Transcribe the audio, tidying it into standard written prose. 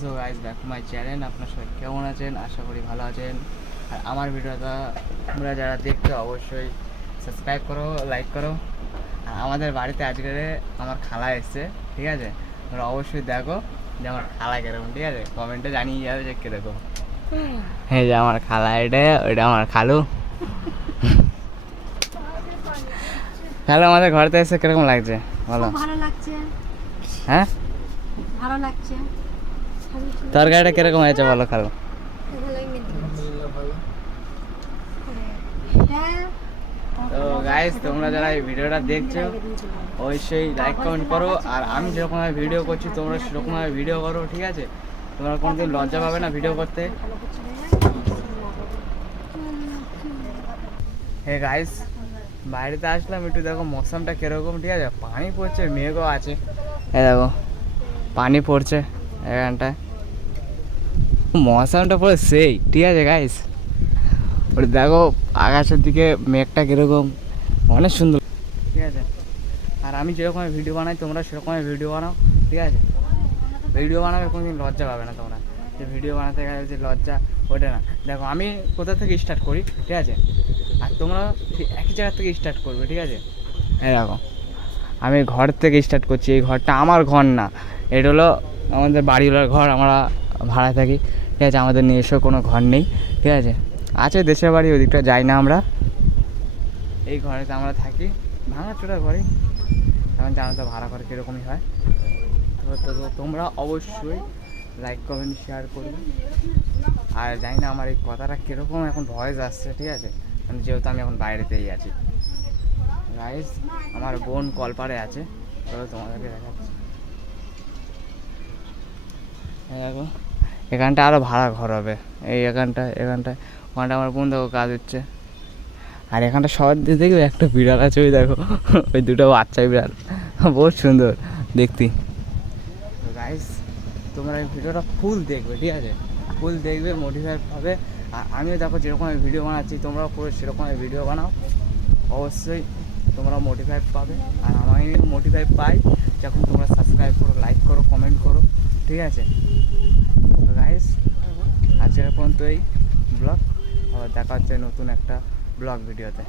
So guys back to my channel. আপনার সবাই কেমন আছেন? আশা করি ভালো আছেন। আর আমার ভিডিওটা তোমরা যারা দেখছো অবশ্যই সাবস্ক্রাইব করো, লাইক করো। আর আমাদের বাড়িতে আজকে আমার খালা এসছে, ঠিক আছে? তোমরা অবশ্যই দেখো যে আমার খালা কীরকম, ঠিক আছে? কমেন্টে জানিয়ে যাবে যে কীরকম। হ্যাঁ, যে আমার খালা, ওইটা আমার খালু। খালু আমাদের ঘরেতে এসে কীরকম লাগছে বলো? ভালো লাগছে। হ্যাঁ, ভালো লাগছে। তরকারিটা কিরকম হয়েছে বলো খালু? তো গাইস, তোমরা যারা এই ভিডিওটা দেখছো অবশ্যই লাইক কমেন্ট করো। আর আমি যেরকমভাবে ভিডিও করছি তোমরা সেরকমভাবে ভিডিও করো, ঠিক আছে? তোমরা কোনোদিন লজ্জা পাবে না ভিডিও করতে। হে গাইস, বাইরেতে আসলাম একটু, দেখো মৌসুমটা কিরকম, ঠিক আছে? পানি পড়ছে, মেঘও আছে, এই দেখো পানি পড়ছে এখানটায়। মৌসুমটা পুরো সেই, ঠিক আছে গাইস? ওটা দেখো আকাশের দিকে মেঘটা কীরকম, অনেক সুন্দর, ঠিক আছে? আর আমি যেরকম ভিডিও বানাই তোমরা সেরকম ভিডিও বানাও, ঠিক আছে? ভিডিও বানাবে কোনোদিন লজ্জা পাবে না তোমরা, যে ভিডিও বানাতে গেলে যে লজ্জা, ওটা না। দেখো আমি কোথা থেকে স্টার্ট করি, ঠিক আছে? আর তোমরা ঠিক একই জায়গা থেকে স্টার্ট করবে, ঠিক আছে? এই দেখো আমি ঘর থেকে স্টার্ট করছি। এই ঘরটা আমার ঘর না, এটা হলো আমাদের বাড়িওয়ালার ঘর, আমরা ভাড়া থাকি, ঠিক আছে? আমাদের নিজস্ব কোনো ঘর নেই, ঠিক আছে? আছে দেশের বাড়ি, ওদিকটা যাই না আমরা। এই ঘরেতে আমরা থাকি, ভাঙাচোরা ঘরে। এখন জানো তো ভাড়া ঘর কীরকমই হয়। তো তোমরা অবশ্যই লাইক কমেন্ট শেয়ার করবে। আর জানি না আমার এই কথাটা কীরকম এখন ভয়েস আসছে, ঠিক আছে? যেহেতু আমি এখন বাইরেতেই আছি। গাইস, আমার বোন কলপাড়ে আছে, তো তোমাদেরকে দেখাচ্ছি। দেখো এখানটা আরও ভাড়া ঘর হবে, এই এখানটায় ওখানটা আমার বোন দেখো কাজ হচ্ছে। আর এখানটা সবার দিয়ে দেখবে একটা বিড়াল আছে, ওই দেখো ওই দুটো বাচ্চা বিড়াল, বহুত সুন্দর দেখতে। তো গাইস, তোমরা এই ভিডিওটা ফুল দেখবে, ঠিক আছে? ফুল দেখবে, মোটিভেট পাবে। আর আমিও দেখো যেরকম ভিডিও বানাচ্ছি তোমরাও পুরো সেরকম ভিডিও বানাও, অবশ্যই তোমরা মোটিভেট পাবে। আর আমি মোটিভেট পাই যখন তোমরা সাবস্ক্রাইব করো, লাইক করো, কমেন্ট করো, ঠিক আছে? তো গাইস, আজকের পর্যন্ত এই ব্লগ, আবার দেখা হচ্ছে নতুন একটা ব্লগ ভিডিওতে।